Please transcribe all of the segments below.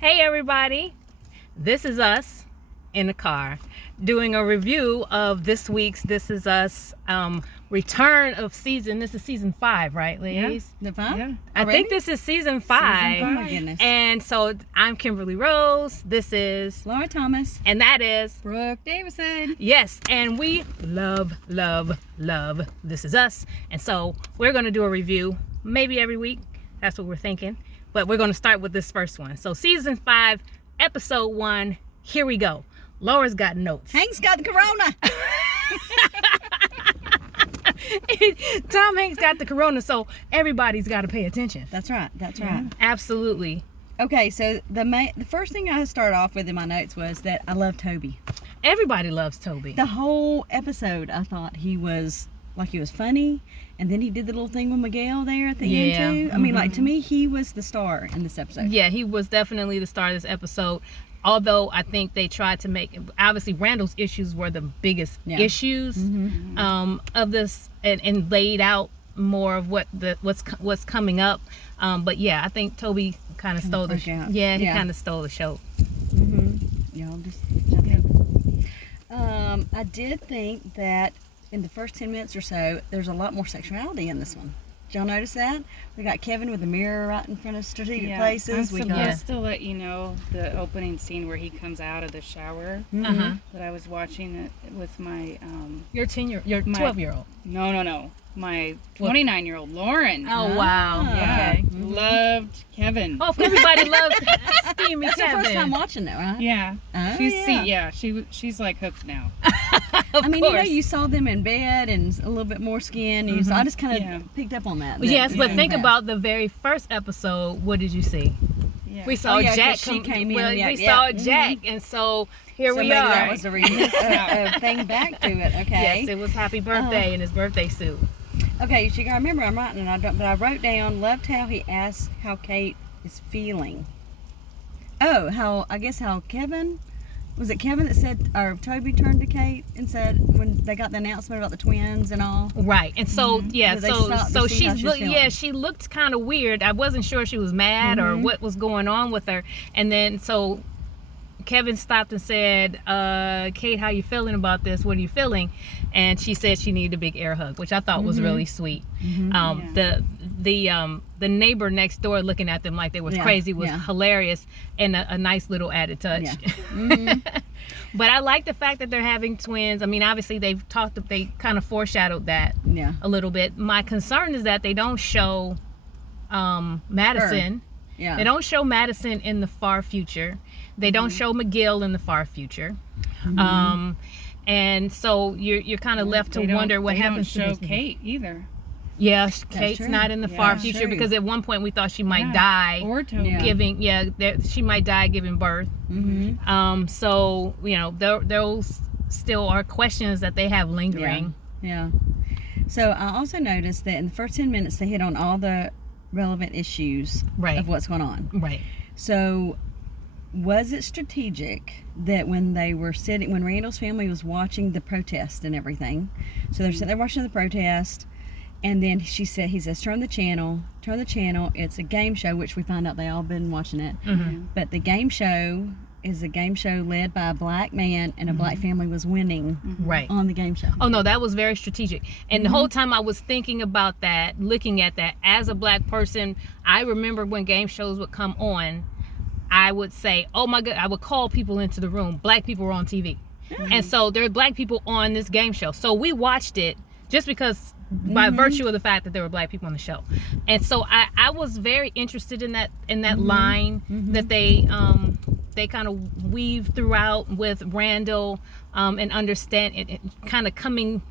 Hey everybody, this is us in the car doing a review of this week's This Is Us return of season. This is season 5, right, ladies? The 5? Yeah. I think this is season 5. Oh my goodness. And so I'm Kimberly Rose. This is, Laura Thomas. and that is, Brooke Davison. yes, and we love This Is Us. And so we're going to do a review maybe every week. That's what we're thinking. But we're going to start with this first one. So season 5, episode 1, here we go. Laura's got notes. Hank's got the corona. Tom Hanks got the corona, so everybody's got to pay attention. That's right. That's right. Absolutely. Okay, so the first thing I started off with in my notes was that I love Toby. Everybody loves Toby. The whole episode, I thought he was funny, and then he did the little thing with Miguel there at the end too. I mean, like, to me, he was the star in this episode. Yeah, he was definitely the star of this episode. Although I think they tried to make, obviously Randall's issues were the biggest issues of this, and laid out more of what's coming up. But yeah, I think Toby kind of stole the show. Yeah, he kind of stole the show. Y'all just jump in. I did think that in the first 10 minutes or so, there's a lot more sexuality in this one. Did y'all notice that? We got Kevin with the mirror right in front of strategic places. I'm supposed to let you know the opening scene where he comes out of the shower that I was watching it with my Your 12-year-old. No. My 29-year-old Lauren. Oh wow. Yeah. Okay. Loved Kevin. Oh, everybody loves steamy That's Kevin. our first time watching it, right? Yeah. Oh, She's like hooked now. Of I mean, course. you saw them in bed and a little bit more skin. And so I just kind of picked up on that. Yes, but think about the very first episode. What did you see? Yeah. We saw Jack. She came in. Well, we saw Jack, and so here we maybe are. that was the reason. Thing back to it. Okay. Yes, it was Happy Birthday in his birthday suit. Okay, you gotta remember I'm writing, but I wrote down, loved how he asked how Kate is feeling. Oh, how Kevin, was it Kevin that said, or Toby turned to Kate and said, when they got the announcement about the twins and all? Right, and so so feeling. she looked kind of weird. I wasn't sure if she was mad or what was going on with her. And then so Kevin stopped and said, Kate, how you feeling about this? What are you feeling? And she said she needed a big air hug, which I thought was really sweet. The neighbor next door looking at them like they was crazy was hilarious, and a nice little added touch. But I like the fact that they're having twins. I mean, obviously they kind of foreshadowed that a little bit. My concern is that they don't show Madison. They don't show Madison in the far future. They don't show McGill in the far future. And so you're kind of left to wonder what happens to They don't show Kate either. Yeah, Kate's not in the far future true. because at one point we thought she might die Or Toby. giving she might die giving birth. So those still are questions that they have lingering. Yeah. So I also noticed that in the first 10 minutes they hit on all the relevant issues of what's going on. Right. So was it strategic that when Randall's family was watching the protest and everything, so they're sitting there watching the protest, and then he says, turn the channel, it's a game show, which we find out they all been watching it, but the game show is a game show led by a black man, and a black family was winning on the game show. Oh no, that was very strategic. And the whole time I was thinking about that, looking at that as a black person, I remember when game shows would come on, I would say, oh my God, I would call people into the room. Black people were on TV. And so there are black people on this game show. So we watched it just because by virtue of the fact that there were black people on the show. And so I was very interested in that line that they kind of weave throughout with Randall and understand it kind of coming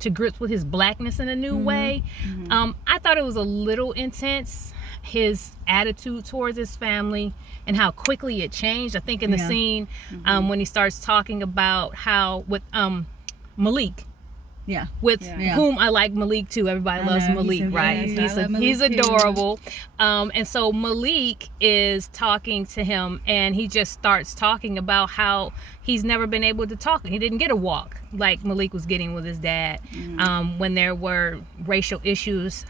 to grips with his blackness in a new way. I thought it was a little intense, his attitude towards his family and how quickly it changed. I think in the scene when he starts talking about how with Malik, whom I like Malik too. Everybody loves Malik, right? He's adorable. And so Malik is talking to him, and he just starts talking about how he's never been able to talk. He didn't get a walk like Malik was getting with his dad when there were racial issues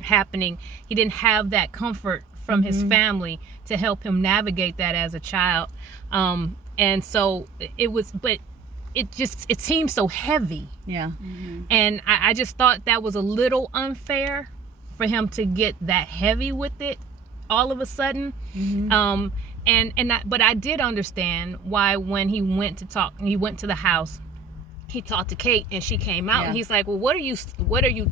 happening. He didn't have that comfort from his family to help him navigate that as a child. And so it was, but it seemed so heavy. Yeah. And I just thought that was a little unfair for him to get that heavy with it all of a sudden. But I did understand why when he went to the house, he talked to Kate and she came out and he's like, well, what are you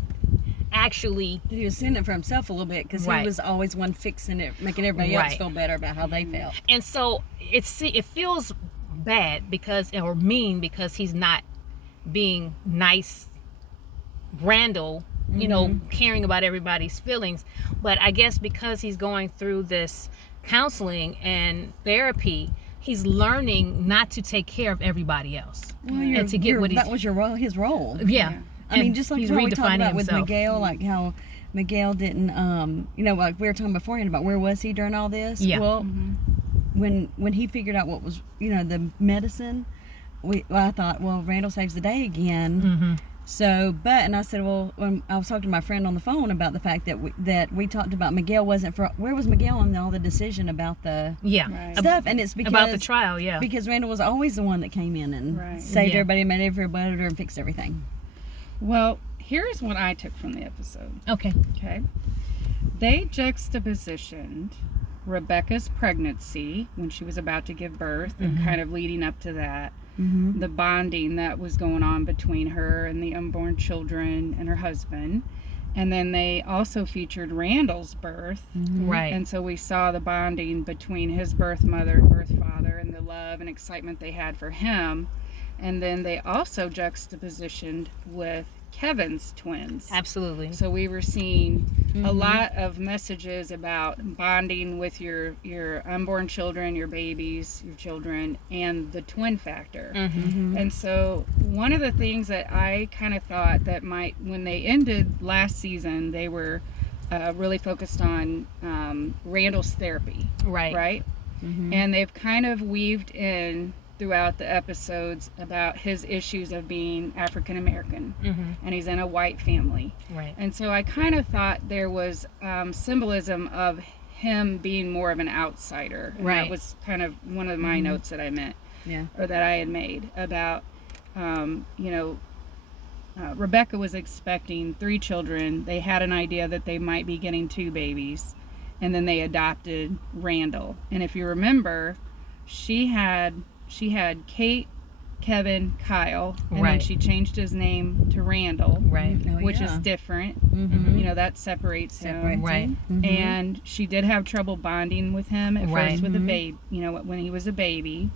actually... He was seeing it for himself a little bit because he was always one fixing it, making everybody else feel better about how they felt. And so it feels bad or mean because he's not being nice Randall, caring about everybody's feelings. But I guess because he's going through this counseling and therapy, he's learning not to take care of everybody else and to get what that was his role. Yeah. I mean, just like he's how we talked about with himself. Miguel, like how Miguel didn't, like we were talking beforehand about where was he during all this. Yeah. Well, when he figured out what was, the medicine, I thought, well, Randall saves the day again. So, and I said, well, when I was talking to my friend on the phone about the fact that we talked about Miguel where was Miguel on all the decision about the stuff, and it's because about the trial, because Randall was always the one that came in and saved everybody, made everybody better, and fixed everything. Well, here's what I took from the episode. Okay. They juxtapositioned Rebecca's pregnancy when she was about to give birth and kind of leading up to that. The bonding that was going on between her and the unborn children and her husband. And then they also featured Randall's birth. Right. And so we saw the bonding between his birth mother and birth father and the love and excitement they had for him. And then they also juxtapositioned with Kevin's twins. Absolutely. So we were seeing a lot of messages about bonding with your unborn children, your babies, your children, and the twin factor. And so one of the things that I kind of thought that when they ended last season, they were really focused on Randall's therapy. Right? And they've kind of weaved in throughout the episodes about his issues of being African American, and he's in a white family. Right. And so I kind of thought there was symbolism of him being more of an outsider. And that was kind of one of my notes that I meant, or that I had made about, Rebecca was expecting 3 children. They had an idea that they might be getting 2 babies, and then they adopted Randall. And if you remember, she had Kate, Kevin, Kyle, and then she changed his name to Randall, which is different. That separates him. And she did have trouble bonding with him at first with the baby, when he was a baby.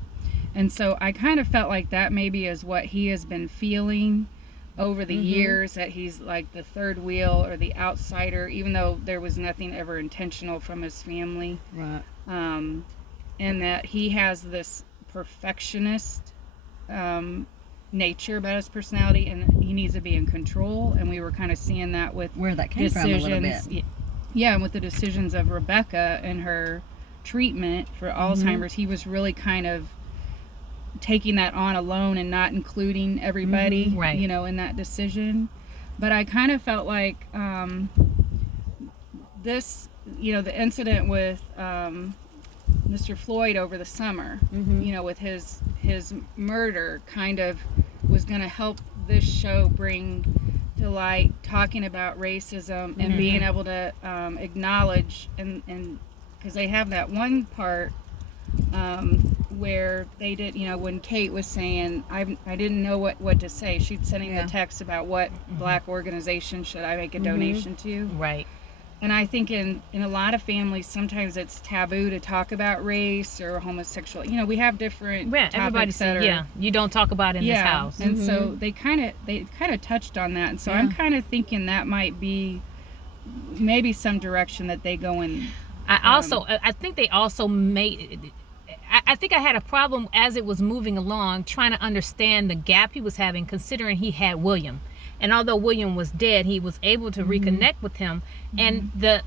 And so I kind of felt like that maybe is what he has been feeling over the years, that he's like the third wheel or the outsider, even though there was nothing ever intentional from his family. And that he has this perfectionist nature about his personality, and he needs to be in control. And we were kind of seeing that with where that came from a little bit. And with the decisions of Rebecca and her treatment for Alzheimer's, he was really kind of taking that on alone and not including everybody, in that decision. But I kind of felt like this, the incident with Mr. Floyd over the summer, with his murder, kind of was going to help this show bring to light talking about racism and being able to acknowledge, and because they have that one part where they did, when Kate was saying, I didn't know what to say. She'd sending the text about what black organization should I make a donation to. Right. And I think in a lot of families, sometimes it's taboo to talk about race or homosexual. We have different topics that are, you don't talk about in this house. And so they kind of touched on that. And so I'm kind of thinking that might be maybe some direction that they go in. I think they also made... I think I had a problem as it was moving along, trying to understand the gap he was having, considering he had William. And although William was dead, he was able to reconnect with him. And the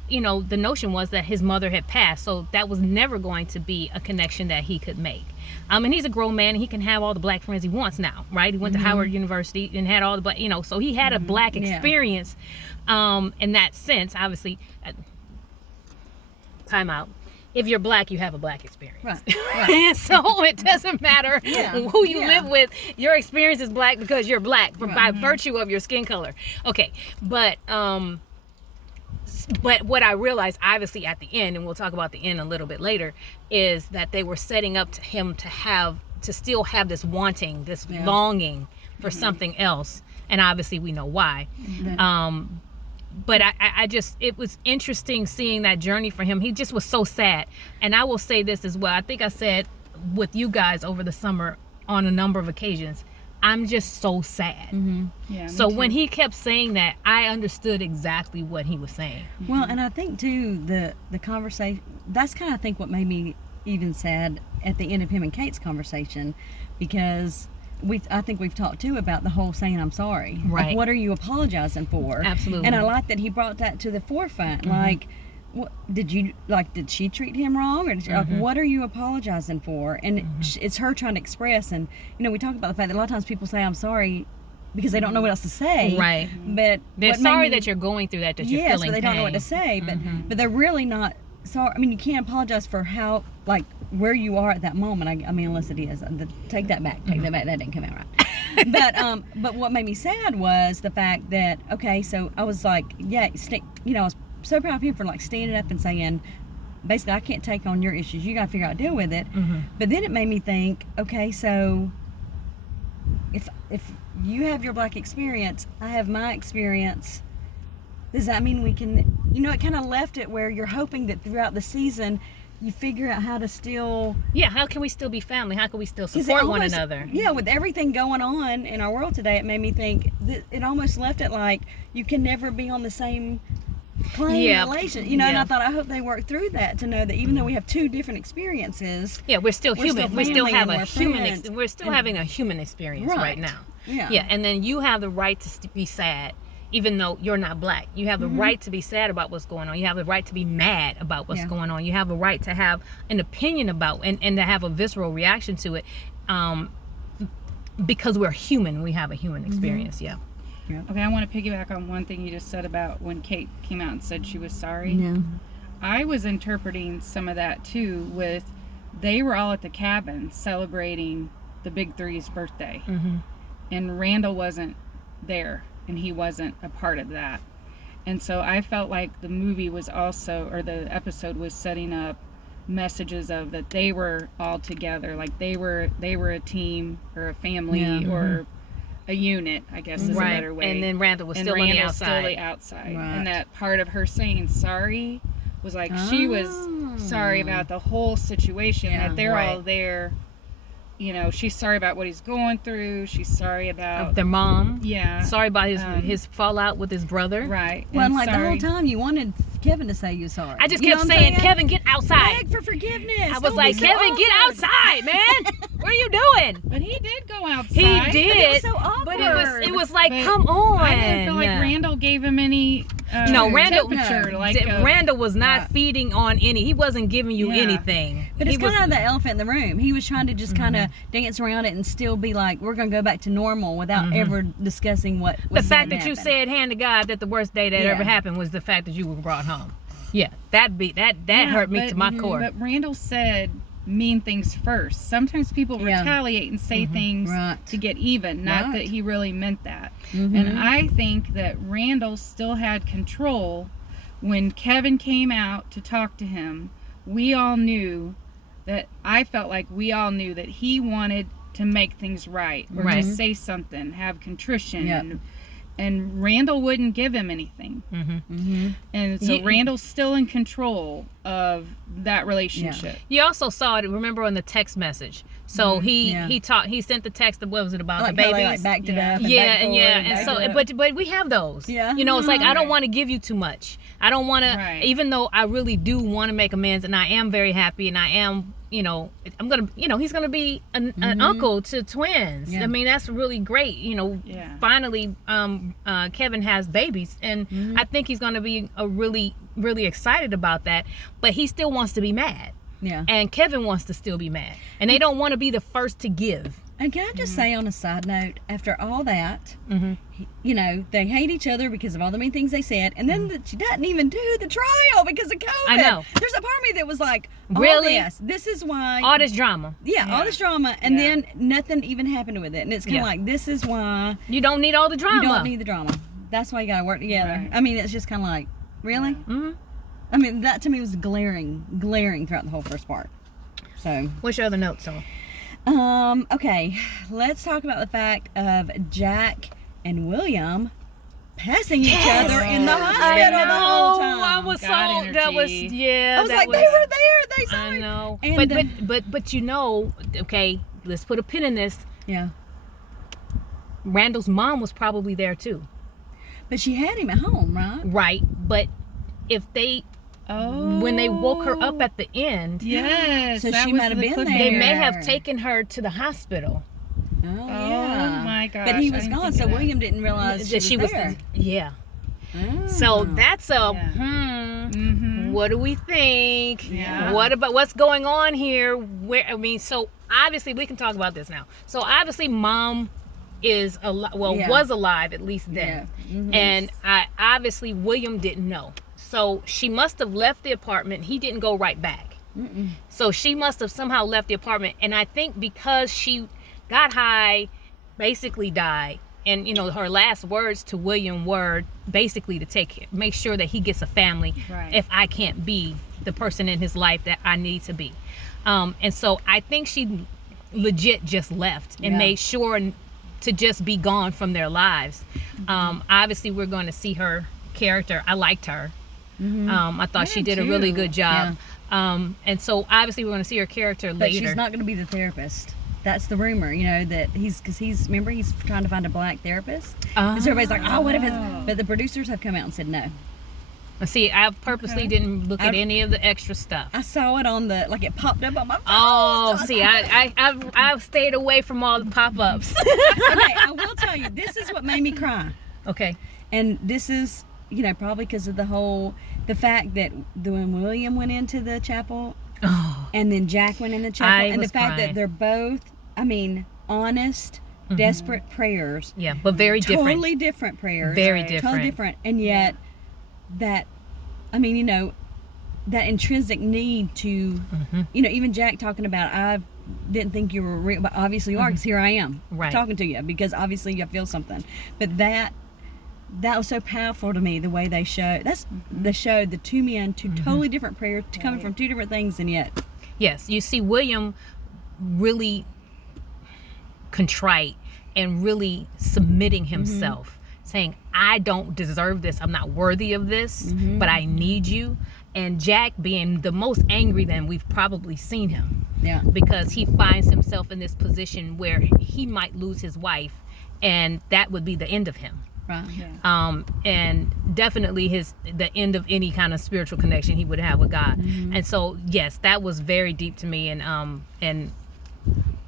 notion was that his mother had passed. So that was never going to be a connection that he could make. And he's a grown man, and he can have all the black friends he wants now, right? He went to Howard University and had all the black, so he had a black experience in that sense, obviously. time out. If you're black, you have a black experience. Right. So it doesn't matter who you Yeah. live with. Your experience is black because you're black by Right. virtue of your skin color. Okay, but what I realized, obviously, at the end, and we'll talk about the end a little bit later, is that they were setting up to him to still have this wanting, this longing for something else, and obviously we know why. But I just, it was interesting seeing that journey for him. He just was so sad. And I will say this as well. I think I said with you guys over the summer on a number of occasions, I'm just so sad. Yeah, me So too. when he kept saying that, I understood exactly what he was saying. Well, and I think too the conversation, that's kind of I think what made me even sad at the end of him and Kate's conversation, because I think we've talked too about the whole saying I'm sorry. Right. Like, what are you apologizing for? Absolutely. And I like that he brought that to the forefront. Like, what did she treat him wrong, or like, what are you apologizing for? And it's her trying to express. And we talk about the fact that a lot of times people say I'm sorry because they don't know what else to say. Right. But They're what made sorry me- that you're going through that you're yes, feeling but they don't know what to pain. say. But they're really not sorry. I mean, you can't apologize for how, like, where you are at that moment. I mean, unless it is. Take that back. Take that back. That didn't come out right. But what made me sad was the fact that, okay, so I was like, I was so proud of him for like standing up and saying, basically, I can't take on your issues. You got to figure out how to deal with it. But then it made me think, okay, so if you have your black experience, I have my experience. Does that mean we can, it kind of left it where you're hoping that throughout the season you figure out how to still, Yeah, how can we still be family? How can we still 'cause it support one almost- another? Yeah, with everything going on in our world today, it made me think that it almost left it like you can never be on the same plane Yeah. relation. And Yeah. I thought, I hope they work through that to know that even though we have two different experiences, Yeah, we're still We're human. still We still family have and a we're human. friends. We're still having a human experience right Right. now. yeah. Yeah, and then you have the right to be sad, even though you're not black. You have the right to be sad about what's going on. You have the right to be mad about what's Yeah. going on. You have a right to have an opinion about and to have a visceral reaction to it, because we're human. We have a human experience. Yeah. Okay, I want to piggyback on one thing you just said about when Kate came out and said she was sorry. Yeah. I was interpreting some of that too with they were all at the cabin celebrating the Big Three's birthday. And Randall wasn't there and he wasn't a part of that. And so I felt like the movie was also, or the episode was setting up messages of that they were all together, like they were a team or a family Yeah. or a unit, I guess is a Right. better way. And then Randall was And still on the Randall's still outside. the outside. Right. And that part of her saying sorry was like she was sorry about the whole situation, Yeah. that they're all Right. there. She's sorry about what he's going through. She's sorry about Their mom. yeah. Sorry about Um, his fallout with his brother. Right. Well, and and like the sorry. whole time you wanted Kevin to say you're sorry. I just You know kept what I'm saying, Kevin, get outside. beg for forgiveness. I was Don't like, be so Kevin, get awkward. outside, man. What are you doing? But he did go outside. He did. But it was so awkward. But it was like, But come on. I didn't feel like Randall gave him any No, Randall. temperature. No. Like Randall was not Right. feeding on any. He wasn't giving you Yeah. anything. But he it's was, kind of the elephant in the room. He was trying to just kind of dance around it and still be like, we're going to go back to normal without ever discussing what the was fact gonna that you happen. said, hand to God, that the worst day that Yeah. ever happened was the fact that you were brought home. Yeah, that Yeah, hurt me but- to my core. But Randall said mean things first. Sometimes people Yeah. retaliate and say things Right. to get even, not Right. that he really meant that. Mhm. And I think that Randall still had control when Kevin came out to talk to him. We all knew that, I felt like we all knew that he wanted to make things right or Right. just say something, have contrition. Yep. And Randall wouldn't give him anything. Mhm. And so You- Randall's still in control of that relationship. You also saw it. Remember on the text message. So he Yeah. he sent the text. What was it about Like the how babies? they like backed it Yeah. up. And Yeah, back and forward, yeah, and back so, it up. but we have those. Yeah. You know, it's like I don't Right. want to give you too much. I don't want Right. to, even though I really do want to make amends, and I am very happy, and I am, I'm gonna, he's gonna be an uncle to twins. Yeah. I mean, that's really great. Yeah. Finally, Kevin has babies, and I think he's gonna be really, really excited about that. But he still wants to be mad. Yeah. And Kevin wants to still be mad, and they don't want to be the first to give. And can I just say on a side note, after all that, Mm-hmm. you know, they hate each other because of all the mean things they said, and then she doesn't even do the trial because of COVID. I know. There's a part of me that was like, all Really? this is why. All this drama. all this drama, and Yeah. then nothing even happened with it. And it's kind of Yeah. like, this is why You don't need all the drama. you don't need the drama. That's why you gotta work together. Right. I mean, it's just kind of like, really? Mm-hmm. I mean, that to me was glaring throughout the whole first part. So, What's your other notes on? okay, let's talk about the fact of Jack and William passing each other in the hospital the whole time. I was God so that was energy. yeah. I was that like, they were there. They saw I it. know, And but you know, okay. Let's put a pin in this. Yeah, Randall's mom was probably there too, but she had him at home, right? right? But if they when they woke her up at the end, Yes. So that she was might have the been cliffhanger. they may there. have taken her to the hospital. Oh, Oh yeah. my gosh. But he I was didn't gone, think so of that. William didn't realize That she was there. yeah. Oh. So that's a Yeah. Mhm. What do we think? Yeah. What about what's going on here? Where I mean, so obviously we can talk about this now. So obviously, mom is Yeah. was alive at least then, Yeah. Mhm. and obviously William didn't know. So she must have left the apartment. He didn't go right back. Mm-mm. So she must have somehow left the apartment, and I think because she got high, basically died. And you know, her last words to William were basically to make sure that he gets a family. Right. If I can't be the person in his life that I need to be, and so I think she legit just left and Yeah. made sure to just be gone from their lives. Obviously, we're going to see her character. I liked her. I thought she did did a really too. good job. And so obviously we're going to see her character But later. she's not going to be the therapist. That's the rumor, you know, that because he's trying to find a black therapist. And so everybody's like, oh, what if it's, but the producers have come out and said no. See, I purposely didn't look at any of the extra stuff. I saw it on it popped up on my phone. Oh, so I see, was I've stayed away from all the pop-ups. okay, I will tell you, this is what made me cry. Okay. And this is, you know, probably because of the fact that when William went into the chapel Oh, and then Jack went in the chapel, I and the was fact crying. that they're both, I mean, honest, desperate prayers. yeah, but very different. Totally different prayers. Very Right. different. Totally different. And yet, I mean, you know, that intrinsic need to, you know, even Jack talking about, I didn't think you were real, but obviously you are, because here I am Right. talking to you, because obviously you feel something. But that was so powerful to me, the way they showed. That's the show, the two men, two totally different prayers, coming from two different things, and yet. Yes, you see William really contrite and really submitting himself, saying, I don't deserve this. I'm not worthy of this, but I need you. And Jack being the most angry than we've probably seen him, Yeah. because he finds himself in this position where he might lose his wife, and that would be the end of him. Right. Yeah. And definitely the end of any kind of spiritual connection he would have with God. And so yes, that was very deep to me, and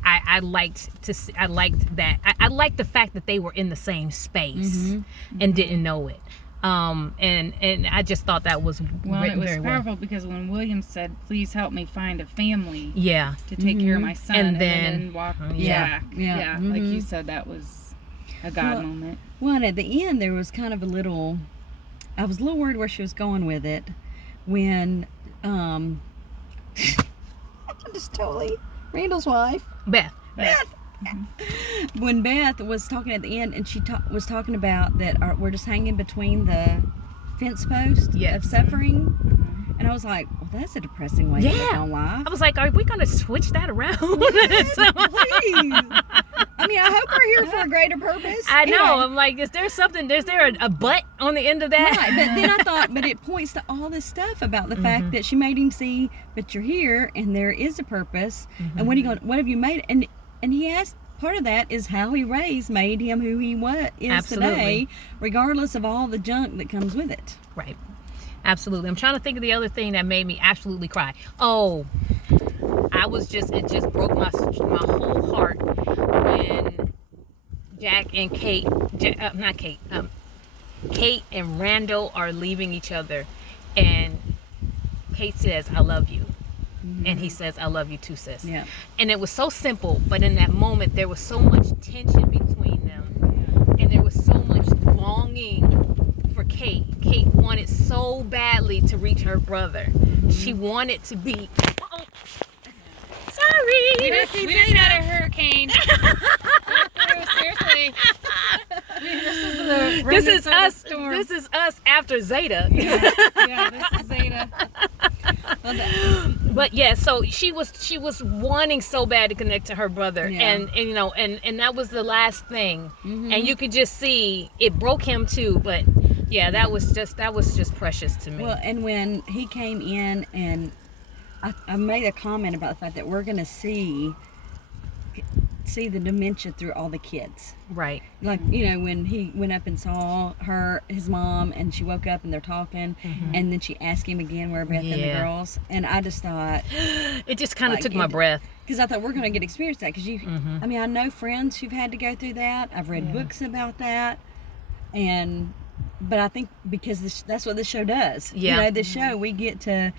I liked that. I liked the fact that they were in the same space and didn't know it. And I just thought that was Well, written it was very well. powerful because when William said, "Please help me find a family Yeah. to take care of my son," And and then- then walk Yeah. Jack. Yeah. Like you said, that was a God Well, moment. Well, and at the end, there was kind of I was a little worried where she was going with it when, just totally, Randall's wife, Beth. when Beth was talking at the end, and she was talking about that we're just hanging between the fence post Yes. of suffering, and I was like, well, that's a depressing way to look Yeah. on life. I was like, are we going to switch that around? Please. I mean, I hope we're here for a greater purpose. I know. Anyway. I'm like, is there a butt on the end of that? Right, but then I thought, but it points to all this stuff about the fact that she made him see, but you're here, and there is a purpose, and what have you made? And he asked, part of that is how he made him who he is Absolutely. today, regardless of all the junk that comes with it. Right. Absolutely. I'm trying to think of the other thing that made me absolutely cry. Oh, it just broke my whole heart when Jack and Kate and Randall are leaving each other, and Kate says, I love you. and he says, "I love you too, sis." Yeah. And it was so simple, but in that moment there was so much tension between them, and there was so much longing for Kate. Kate wanted so badly to reach her brother. She wanted to be. Oh, sorry. We just had a hurricane. Seriously. This is us. This is us after Zeta. Yeah, this is Zeta. But yeah, so she was wanting so bad to connect to her brother, Yeah. and you know, and that was the last thing, Mhm. and you could just see it broke him too. But yeah, that was just precious to me. Well, and when he came in, and I made a comment about the fact that we're going to see the dementia through all the kids. Right. Like, you know, when he went up and saw his mom, and she woke up and they're talking, and then she asked him again where Beth and the Yeah. girls, and I just thought, It just kind of Like, took my it- breath. because I thought we're going to get experience that, because Mhm. I mean, I know friends who've had to go through that. I've read Yeah. books about that, but I think because that's what this show does. Yeah. You know, this show, we get to,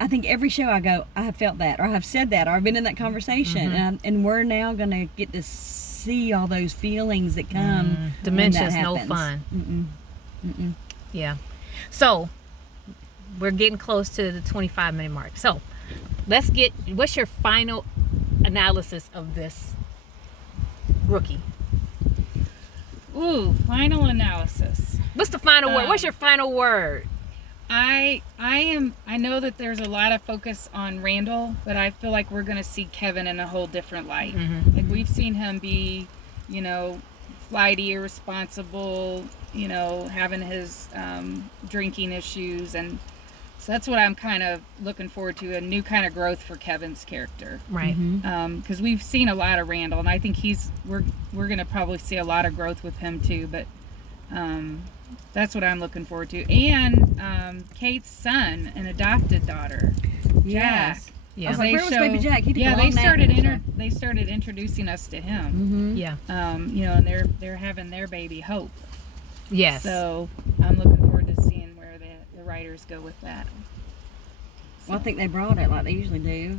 I think every show I go, I have felt that, or I have said that, or I've been in that conversation, and we're now going to get to see all those feelings that come. when Dementia that is no happens. fun. Mm-mm. Yeah. So we're getting close to the 25-minute mark. So what's your final analysis of this rookie? Ooh, final analysis. What's the final word? What's your final word? I know that there's a lot of focus on Randall, but I feel like we're gonna see Kevin in a whole different light. Mhm. Like, we've seen him be, you know, flighty, irresponsible, you know, having his drinking issues, and so that's what I'm kind of looking forward to, a new kind of growth for Kevin's character. Right. Because we've seen a lot of Randall, and I think we're gonna probably see a lot of growth with him too. But that's what I'm looking forward to. And Kate's son, an adopted daughter, Yes. Jack. Yeah. I was like, where was Baby Jack? He didn't Yeah, belong that. they started introducing us to him. Mm-hmm. Yeah. You know, and they're having their baby Hope. Yes. So I'm looking forward to seeing where the writers go with that. Well, I think they brought it like they usually do.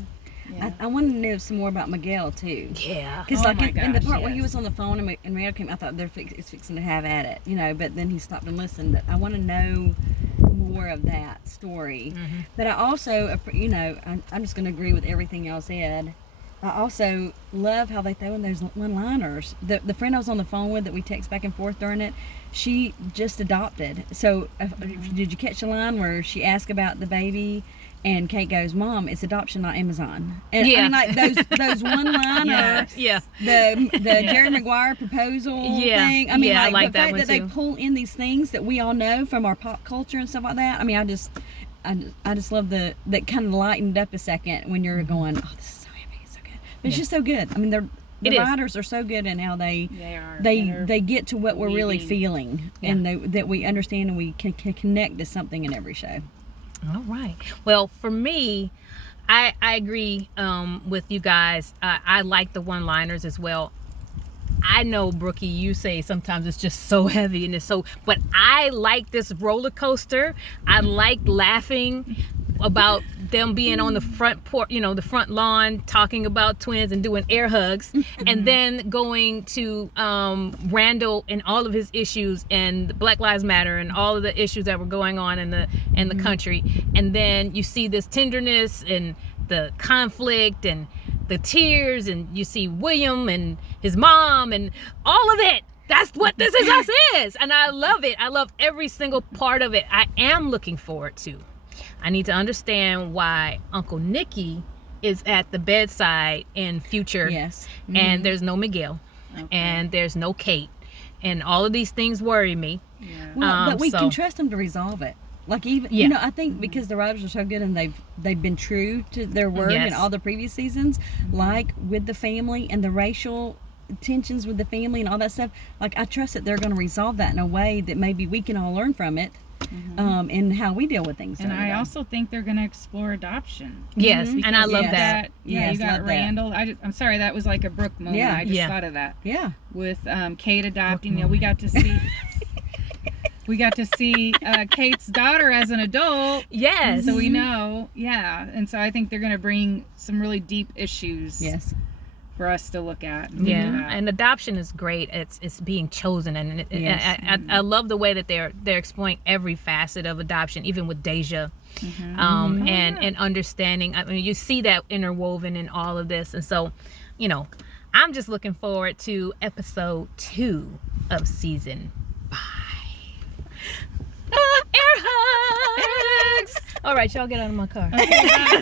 Yeah. I wanted to know some more about Miguel too. Yeah. Because Oh like my in the gosh, part where he yes. was on the phone and Randall came, I thought it's fixing to have at it, you know. But then he stopped and listened. But I want to know more of that story. Mhm. But I also, you know, I'm just going to agree with everything y'all said. I also love how they throw in those one-liners. The friend I was on the phone with that we text back and forth during it, she just adopted. So did you catch the line where she asked about the baby? And Kate goes, "Mom, it's adoption, not Amazon." And Yeah. I mean, like those one-liners, Yes. Yeah. the Jerry Maguire proposal Yeah. thing. I mean, Yeah, I like like the that fact one that they too. pull in these things that we all know from our pop culture and stuff like that. I mean, I just love that kind of lightened up a second when you're going, "Oh, this is so heavy, it's so good." But it's Yeah. just so good. I mean, the It is. writers are so good in how They are. they get to what we're really weaving. feeling, Yeah. and that we understand and we can connect to something in every show. All right. Well, for me, I agree with you guys. I like the one-liners as well. I know, Brookie, you say sometimes it's just so heavy and it's so, but I like this roller coaster. I like laughing about them being on the front porch, you know, the front lawn, talking about twins and doing air hugs, and then going to Randall and all of his issues and Black Lives Matter and all of the issues that were going on in the country, and then you see this tenderness and the conflict and the tears, and you see William and his mom and all of it. That's what This Is Us is, and I love it. I love every single part of it. I am looking forward to. I need to understand why Uncle Nicky is at the bedside in Future, Yes. and there's no Miguel, Okay. and there's no Kate, and all of these things worry me. Yeah. Well, but we so- can trust them to resolve it. Like even Yeah. you know, I think because the writers are so good and they've been true to their word in Yes. all the previous seasons, like with the family and the racial tensions with the family and all that stuff. Like I trust that they're going to resolve that in a way that maybe we can all learn from it, and how we deal with things. And every I day. also think they're going to explore adoption. Yes, and I Because love you've that. got- Yes, you got love that. Randall. I'm sorry, that was like a Brooke moment. Yeah. I just Yeah. thought of that. yeah. With Kate adopting, you know, we got to see we got to see Kate's daughter as an adult. Yes. So we know, yeah. And so I think they're going to bring some really deep issues Yes. for us to look at. Yeah, and adoption is great. It's being chosen, and Yes. I love the way that they're exploring every facet of adoption, even with Deja, and understanding. I mean, you see that interwoven in all of this, and so, you know, I'm just looking forward to episode 2 of season 5. Air hugs. All right, y'all get out of my car. Okay, bye.